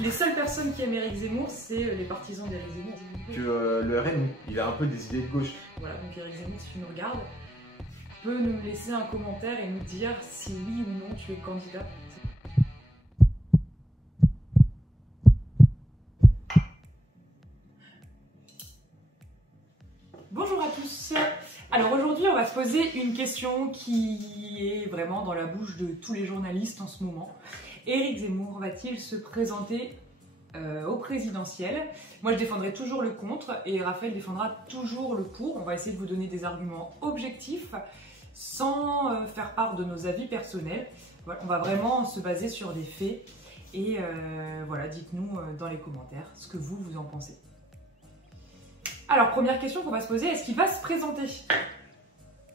Les seules personnes qui aiment Éric Zemmour, c'est les partisans d'Éric Zemmour. Que le RN, il a un peu des idées de gauche. Voilà, donc Éric Zemmour, si tu nous regardes, peut nous laisser un commentaire et nous dire si oui ou non tu es candidat. Bonjour à tous. Alors aujourd'hui, on va se poser une question qui est vraiment dans la bouche de tous les journalistes en ce moment. Éric Zemmour va-t-il se présenter au présidentiel? Moi, je défendrai toujours le contre et Raphaël défendra toujours le pour. On va essayer de vous donner des arguments objectifs sans faire part de nos avis personnels. Voilà, on va vraiment se baser sur des faits et voilà, dites-nous dans les commentaires ce que vous en pensez. Alors, première question qu'on va se poser, est-ce qu'il va se présenter?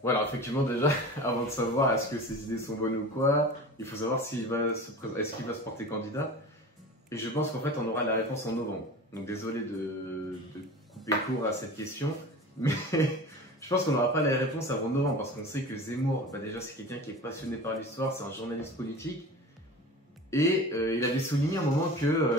Voilà, effectivement, déjà, avant de savoir est-ce que ses idées sont bonnes ou quoi, il faut savoir est-ce qu'il va se porter candidat. Et je pense qu'en fait, on aura la réponse en novembre. Donc, désolé de couper court à cette question, mais je pense qu'on n'aura pas la réponse avant novembre, parce qu'on sait que Zemmour, déjà, c'est quelqu'un qui est passionné par l'histoire, c'est un journaliste politique. Et il avait souligné à un moment que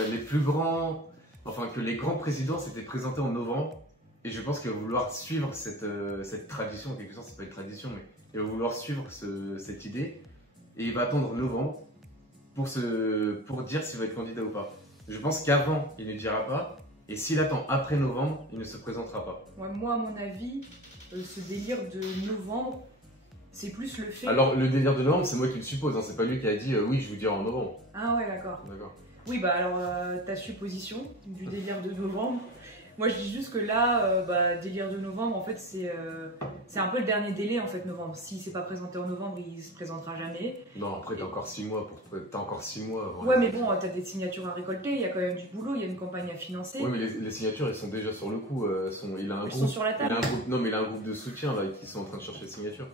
que les grands présidents s'étaient présentés en novembre. Et je pense qu'il va vouloir suivre cette tradition, en quelque sorte, c'est pas une tradition, mais il va vouloir suivre cette idée. Et il va attendre novembre pour dire s'il va être candidat ou pas. Je pense qu'avant, il ne dira pas. Et s'il attend après novembre, il ne se présentera pas. Ouais, moi, à mon avis, ce délire de novembre, c'est plus le fait... Alors, le délire de novembre, c'est moi qui le suppose. Hein. C'est pas lui qui a dit oui, je vous dirai en novembre. Ah ouais, d'accord. D'accord. Oui, bah alors, ta supposition du délire de novembre... Moi, je dis juste que là, délire de novembre, en fait, c'est un peu le dernier délai, en fait, novembre. S'il ne s'est pas présenté en novembre, il ne se présentera jamais. Non, après, t'as encore 6 mois t'as encore 6 mois avant. Ouais, mais bon, t'as des signatures à récolter, il y a quand même du boulot, il y a une campagne à financer. Oui, mais les signatures, elles sont déjà sur le coup. Elles sont sur la table. Non, mais il a un groupe de soutien, là, qui sont en train de chercher les signatures.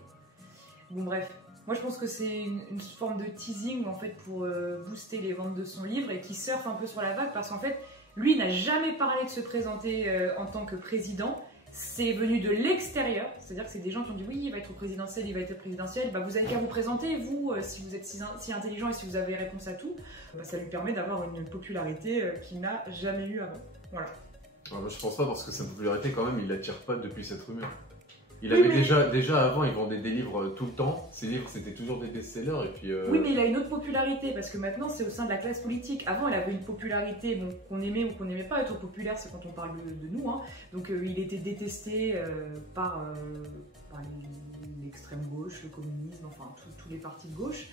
Bon, bref. Moi, je pense que c'est une forme de teasing, en fait, pour booster les ventes de son livre et qui surfe un peu sur la vague, parce qu'en fait, lui n'a jamais parlé de se présenter en tant que président. C'est venu de l'extérieur, c'est-à-dire que c'est des gens qui ont dit oui, il va être au présidentiel, il va être au présidentiel. Bah, vous avez qu'à vous présenter, vous, si vous êtes si intelligent et si vous avez réponse à tout, ça lui permet d'avoir une popularité qu'il n'a jamais eue avant. Voilà. Moi, je pense pas, parce que sa popularité, quand même, il l'attire pas depuis cette rumeur. Il avait déjà avant, il vendait des livres tout le temps. Ses livres, c'était toujours des best-sellers. Et puis, Oui, mais il a une autre popularité, parce que maintenant, c'est au sein de la classe politique. Avant, il avait une popularité qu'on aimait ou qu'on n'aimait pas. Être populaire, c'est quand on parle de nous. Hein. Donc, il était détesté par l'extrême gauche, le communisme, enfin, tous les partis de gauche.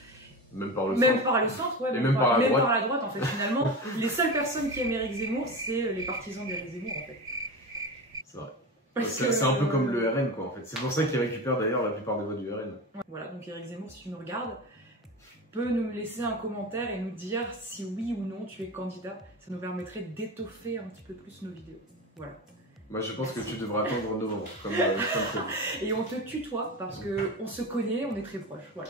Même par le centre, ouais. Et même par la droite, en fait, finalement. Les seules personnes qui aiment Éric Zemmour, c'est les partisans d'Éric Zemmour, en fait. C'est vrai. C'est un peu comme le RN, quoi, en fait. C'est pour ça qu'il récupère d'ailleurs la plupart des voix du RN. Voilà, donc Éric Zemmour, si tu nous regardes, peut nous laisser un commentaire et nous dire si oui ou non tu es candidat. Ça nous permettrait d'étoffer un petit peu plus nos vidéos. Voilà. Moi, je pense que tu devras attendre novembre, comme prévu. Et on te tutoie, parce qu'on se connaît, on est très proches. Voilà.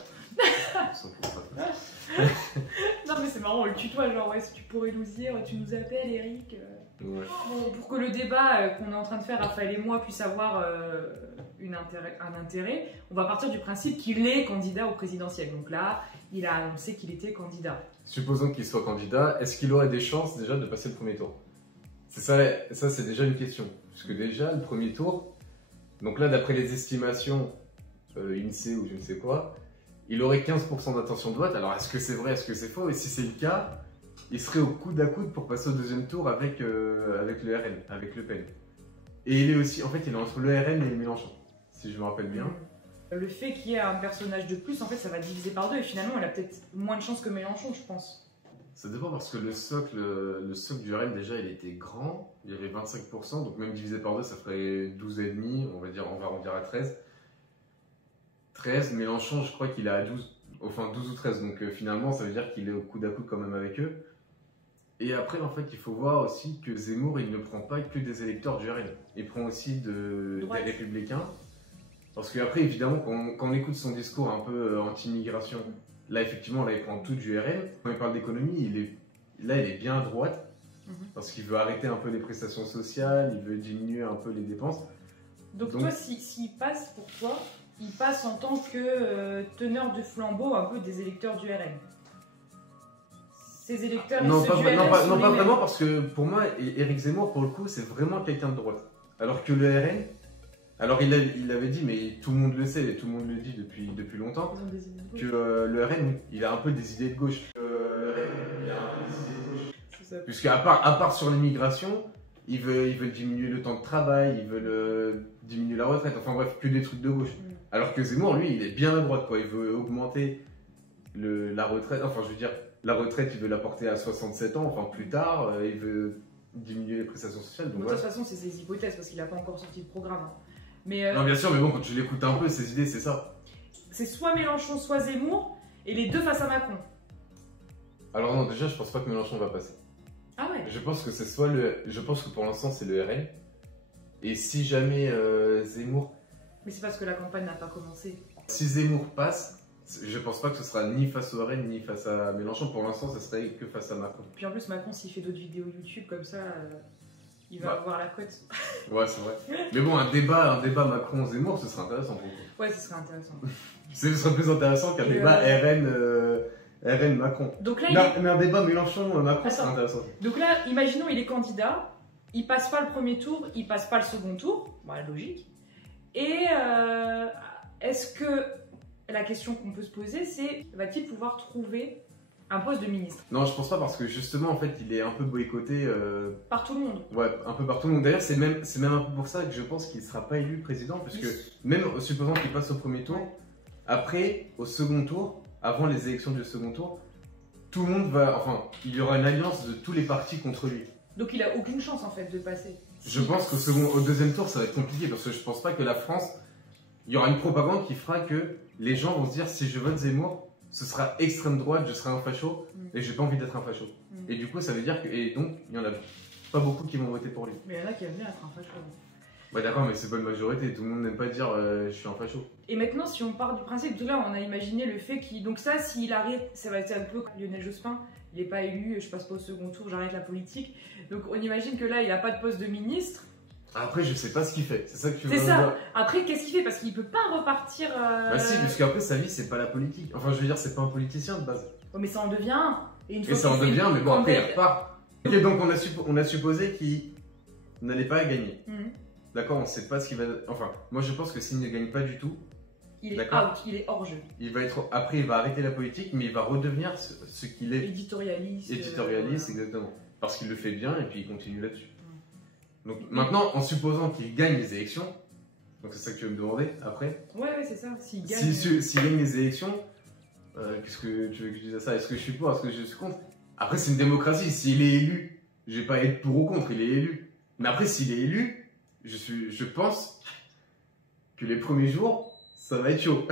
Non, mais c'est marrant, on le tutoie, genre, ouais, si tu pourrais nous dire, tu nous appelles, Eric. Ouais. Bon, pour que le débat qu'on est en train de faire, Raphaël et moi, puisse avoir un intérêt, on va partir du principe qu'il est candidat au présidentiel. Donc là, il a annoncé qu'il était candidat. Supposons qu'il soit candidat, est-ce qu'il aurait des chances déjà de passer le premier tour? Ça c'est déjà une question. Parce que déjà, le premier tour, donc là, d'après les estimations INSEE ou je ne sais quoi, il aurait 15% d'intention de vote. Alors, est-ce que c'est vrai, est-ce que c'est faux? Et si c'est le cas, il serait au coude à coude pour passer au deuxième tour avec le RN, avec Le Pen. Et il est aussi, en fait, il est entre le RN et Mélenchon, si je me rappelle bien. Le fait qu'il y ait un personnage de plus, en fait, ça va diviser par deux. Et finalement, il a peut-être moins de chances que Mélenchon, je pense. Ça dépend, parce que le socle du RN, déjà, il était grand. Il y avait 25%, donc même divisé par deux, ça ferait 12,5, on va arrondir à 13. 13, Mélenchon, je crois qu'il est à 12, enfin 12 ou 13, donc finalement, ça veut dire qu'il est au coude à coude quand même avec eux. Et après, en fait, il faut voir aussi que Zemmour, il ne prend pas que des électeurs du RN. Il prend aussi des Républicains. Parce qu'après, évidemment, quand on écoute son discours un peu anti-immigration, là, effectivement, là, il prend tout du RN. Quand il parle d'économie, il est bien à droite. Parce qu'il veut arrêter un peu les prestations sociales, il veut diminuer un peu les dépenses. Donc toi, s'il passe, pour toi, il passe en tant que teneur de flambeau un peu des électeurs du RN. ses électeurs Non, et pas, ce duel non, pas, sont non, les pas mêmes. vraiment, parce que pour moi, Éric Zemmour, pour le coup, c'est vraiment quelqu'un de droite. Alors que le RN, alors il avait dit, mais tout le monde le sait, et tout le monde le dit depuis longtemps, Ils ont des idées de gauche. que le RN, oui, il a un peu des idées de gauche. Le RN, il a un peu des idées de gauche. C'est ça. Puisqu'à part sur l'immigration, ils veulent diminuer le temps de travail, ils veulent diminuer la retraite, enfin bref, que des trucs de gauche. Mm. Alors que Zemmour, lui, il est bien à droite, quoi. Il veut augmenter la retraite, enfin je veux dire, la retraite, il veut la porter à 67 ans, enfin plus tard, il veut diminuer les prestations sociales. Donc Bon, de voilà. toute façon, c'est ses hypothèses parce qu'il n'a pas encore sorti de programme. Hein. Mais Non, bien sûr, mais bon, quand tu l'écoutes un peu, ses idées, c'est ça. c'est soit Mélenchon, soit Zemmour, et les deux face à Macron. Alors non, déjà, je pense pas que Mélenchon va passer. Ah ouais. Je pense que c'est soit je pense que pour l'instant, c'est le RN. Et si jamais Zemmour. Mais c'est parce que la campagne n'a pas commencé. Si Zemmour passe, je pense pas que ce sera ni face au RN ni face à Mélenchon. Pour l'instant, ce serait que face à Macron. Puis en plus, Macron, s'il fait d'autres vidéos YouTube comme ça, il va Bah. avoir la cote. Ouais, c'est vrai. Mais bon, un débat Macron-Zemmour, ce serait intéressant pour vous. Ouais, ce serait intéressant. Ce serait plus intéressant qu'un Et débat RN-Macron. Donc là, Mais un débat Mélenchon-Macron, c'est Attends. intéressant. Donc là, imaginons il est candidat, il passe pas le premier tour, il passe pas le second tour, bah, logique. Et est-ce que la question qu'on peut se poser, c'est va-t-il pouvoir trouver un poste de ministre Non, je pense pas parce que justement, en fait, il est un peu boycotté. par tout le monde? Ouais, un peu partout. Donc d'ailleurs, c'est même un peu pour ça que je pense qu'il ne sera pas élu président, parce que même supposant qu'il passe au premier tour, Ouais. après, au second tour, avant les élections du second tour, tout le monde va, enfin, il y aura une alliance de tous les partis contre lui. Donc il a aucune chance en fait de passer. Je pense au deuxième tour, ça va être compliqué, parce que je pense pas que la France, il y aura une propagande qui fera que les gens vont se dire, si je vote Zemmour, ce sera extrême droite, je serai un facho, et j'ai pas envie d'être un facho. Mm. Et du coup, ça veut dire que, et donc, il y en a pas beaucoup qui vont voter pour lui. Mais il y en a qui aiment bien être un facho. Ouais, d'accord, mais c'est pas une majorité. Tout le monde n'aime pas dire je suis un facho. Et maintenant, si on part du principe, tout là, on a imaginé le fait qu'il. Donc, ça, s'il arrête, ça va être un peu comme Lionel Jospin, il n'est pas élu, je passe pas au second tour, j'arrête la politique. Donc, on imagine que là, il n'a pas de poste de ministre. Après, je sais pas ce qu'il fait. C'est ça que tu veux C'est ça. dire. Après, qu'est-ce qu'il fait? Parce qu'il peut pas repartir. Bah, si, parce qu'après, sa vie, c'est pas la politique. Enfin, je veux dire, c'est pas un politicien de base. Oh, mais ça en devient un. Et, une Et fois ça en qu'il fait devient, une mais bon, après, il campagne- repart. Et donc, on a supposé qu'il n'allait pas gagner. Mhm. D'accord, on sait pas ce qu'il va. Enfin, moi, je pense que s'il ne gagne pas du tout, Il est D'accord. out, il est hors jeu. il va être. Après, il va arrêter la politique, mais il va redevenir ce qu'il est. Éditorialiste. Éditorialiste, exactement. Parce qu'il le fait bien et puis il continue là-dessus. Donc Mm. maintenant, en supposant qu'il gagne les élections, donc c'est ça que tu veux me demander après, Ouais, c'est ça. S'il gagne. s'il gagne les élections, qu'est-ce que tu veux que je dise à ça? Est-ce que je suis pour? Est-ce que je suis contre? Après, c'est une démocratie. S'il est élu, je vais pas être pour ou contre, il est élu. Mais après, s'il est élu, je pense que les premiers jours, ça va être chaud.